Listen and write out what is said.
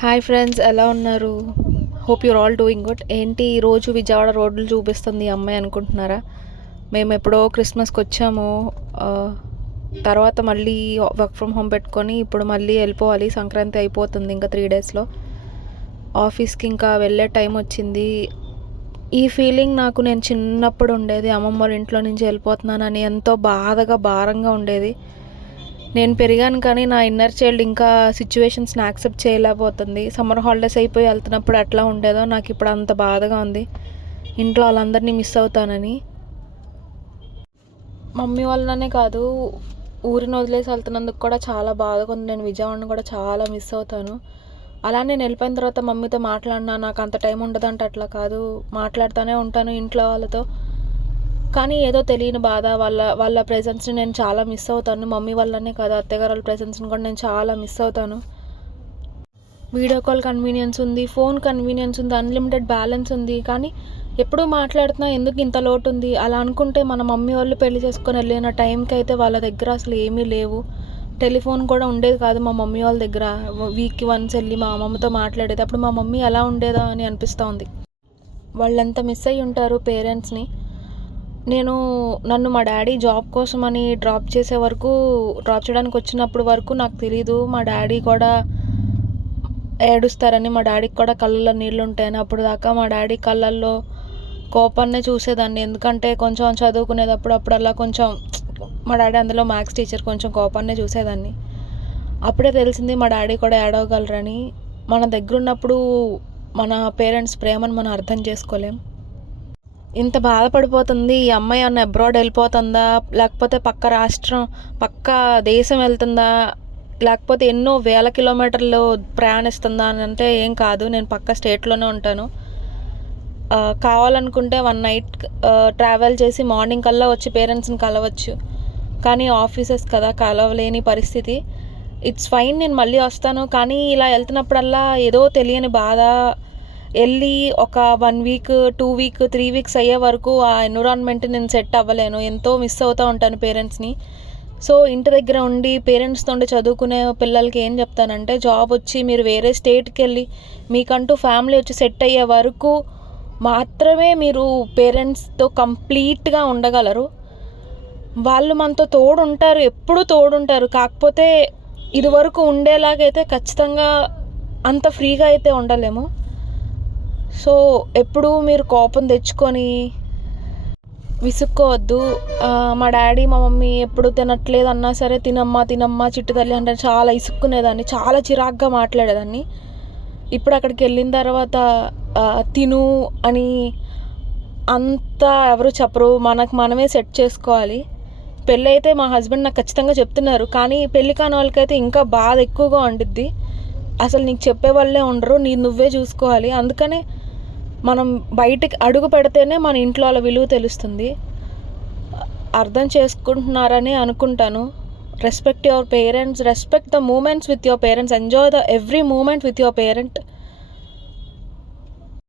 Hi friends ఎలా ఉన్నారు? Hope you're all doing good ఏంటి ఈరోజు విజయవాడ రోడ్లు చూపిస్తుంది ఈ అమ్మాయి అనుకుంటున్నారా? మేము ఎప్పుడో క్రిస్మస్కి వచ్చాము. తర్వాత మళ్ళీ వర్క్ ఫ్రమ్ హోమ్ పెట్టుకొని ఇప్పుడు మళ్ళీ వెళ్ళిపోవాలి. సంక్రాంతి అయిపోతుంది ఇంకా త్రీ డేస్లో ఆఫీస్కి ఇంకా వెళ్ళే టైం వచ్చింది. ఈ ఫీలింగ్ నాకు నేను చిన్నప్పుడు ఉండేది. అమ్మమ్మ వాళ్ళ ఇంట్లో నుంచి వెళ్ళిపోతున్నానని ఎంతో బాధగా భారంగా ఉండేది. నేను పెరిగాను కానీ నా ఇన్నర్ చైల్డ్ ఇంకా సిచ్యువేషన్స్ని యాక్సెప్ట్ చేయలేకపోతుంది. సమ్మర్ హాలిడేస్ అయిపోయి వెళ్తున్నప్పుడు ఎట్లా ఉండేదో నాకు ఇప్పుడు అంత బాధగా ఉంది. ఇంట్లో వాళ్ళందరినీ మిస్ అవుతానని. మమ్మీ వల్లనే కాదు ఊరిని వదిలేసి వెళ్తున్నందుకు కూడా చాలా బాధగా ఉంది. నేను విజయవాడను కూడా చాలా మిస్ అవుతాను. అలా నేను వెళ్ళిపోయిన తర్వాత మమ్మీతో మాట్లాడినా నాకు అంత టైం ఉండదంటే అట్లా కాదు. మాట్లాడుతూనే ఉంటాను ఇంట్లో వాళ్ళతో. కానీ ఏదో తెలియని బాధ వాళ్ళ వాళ్ళ ప్రెజెన్స్ని నేను చాలా మిస్ అవుతాను. మమ్మీ వల్లనే కాదు అత్తగారు వాళ్ళ ప్రెజెన్స్ని కూడా నేను చాలా మిస్ అవుతాను. వీడియో కాల్ కన్వీనియన్స్ ఉంది ఫోన్ కన్వీనియన్స్ ఉంది అన్లిమిటెడ్ బ్యాలెన్స్ ఉంది. కానీ ఎప్పుడూ మాట్లాడుతున్నా ఎందుకు ఇంత లోటు ఉంది? అలా అనుకుంటే మన మమ్మీ వాళ్ళు పెళ్ళి చేసుకొని వెళ్ళిన టైంకి అయితే వాళ్ళ దగ్గర అసలు ఏమీ లేవు. టెలిఫోన్ కూడా ఉండేది కాదు మా మమ్మీ వాళ్ళ దగ్గర. వీక్కి వన్స్ వెళ్ళి మా అమ్మమ్మతో మాట్లాడేది. అప్పుడు మా మమ్మీ ఎలా ఉండేదా అని అనిపిస్తూ ఉంది. వాళ్ళంతా మిస్ అయ్యి ఉంటారు పేరెంట్స్ని నేను నన్ను మా డాడీ జాబ్ కోసం అని డ్రాప్ చేసే వరకు డ్రాప్ చేయడానికి వచ్చినప్పుడు వరకు నాకు తెలీదు. మా డాడీ కూడా ఏడుస్తారని మా డాడీకి కూడా కళ్ళల్లో నీళ్ళు ఉంటాయని. అప్పుడు దాకా మా డాడీ కళ్ళల్లో కోపాన్నే చూసేదాన్ని. ఎందుకంటే కొంచెం చదువుకునేటప్పుడు అప్పుడల్లా కొంచెం మా డాడీ అందులో మ్యాథ్స్ టీచర్ కొంచెం కోపాన్నే చూసేదాన్ని. అప్పుడే తెలిసింది మా డాడీ కూడా ఏడవగలరని. మన దగ్గర ఉన్నప్పుడు మన పేరెంట్స్ ప్రేమను మనం అర్థం చేసుకోలేం. ఇంత బాధపడిపోతుంది ఈ అమ్మాయి అన్న అబ్రాడ్ వెళ్ళిపోతుందా లేకపోతే పక్క రాష్ట్రం పక్క దేశం వెళ్తుందా లేకపోతే ఎన్నో వేల కిలోమీటర్లు ప్రయాణిస్తుందా అని అంటే ఏం కాదు నేను పక్క స్టేట్లోనే ఉంటాను. కావాలనుకుంటే వన్ నైట్ ట్రావెల్ చేసి మార్నింగ్ కల్లా వచ్చి పేరెంట్స్ని కలవచ్చు. కానీ ఆఫీసెస్ కదా కలవలేని పరిస్థితి. ఇట్స్ ఫైన్ నేను మళ్ళీ వస్తాను. కానీ ఇలా వెళ్తున్నప్పుడల్లా ఏదో తెలియని బాధ వెళ్ళి ఒక one week two week three weeks అయ్యే వరకు ఆ ఎన్విరాన్మెంట్ నేను సెట్ అవ్వలేను. ఎంతో మిస్ అవుతూ ఉంటాను పేరెంట్స్ని సో ఇంటి దగ్గర ఉండి పేరెంట్స్తో ఉండి చదువుకునే పిల్లలకి ఏం చెప్తానంటే జాబ్ వచ్చి మీరు వేరే స్టేట్కి వెళ్ళి మీకంటూ ఫ్యామిలీ వచ్చి సెట్ అయ్యే వరకు మాత్రమే మీరు పేరెంట్స్తో కంప్లీట్గా ఉండగలరు. వాళ్ళు మనతో తోడు ఉంటారు ఎప్పుడూ తోడుంటారు. కాకపోతే ఇదివరకు ఉండేలాగైతే ఖచ్చితంగా అంత ఫ్రీగా అయితే ఉండలేము. సో ఎప్పుడూ మీరు కోపం తెచ్చుకొని విసుక్కోవద్దు. మా డాడీ మా మమ్మీ ఎప్పుడు తినట్లేదు అన్నా సరే తినమ్మా తినమ్మా చిట్టు తల్లి అంటే చాలా ఇసుక్కునేదాన్ని చాలా చిరాగ్గా మాట్లాడేదాన్ని. ఇప్పుడు అక్కడికి వెళ్ళిన తర్వాత తిను అని అంత ఎవరు చెప్పరు. మనకు మనమే సెట్ చేసుకోవాలి. పెళ్ళి అయితే మా హస్బెండ్ నాకు ఖచ్చితంగా చెప్తున్నారు. కానీ పెళ్ళి కాని వాళ్ళకైతే ఇంకా బాధ ఎక్కువగా ఉండిద్ది. అసలు నీకు చెప్పే వాళ్ళే ఉండరు నీ నువ్వే చూసుకోవాలి. అందుకనే మనం బయటికి అడుగు పెడితేనే మన ఇంట్లో వాళ్ళ విలువ తెలుస్తుంది. అర్థం చేసుకుంటున్నారని అనుకుంటాను. Respect your parents respect the moments with your parents enjoy the every moment with your parent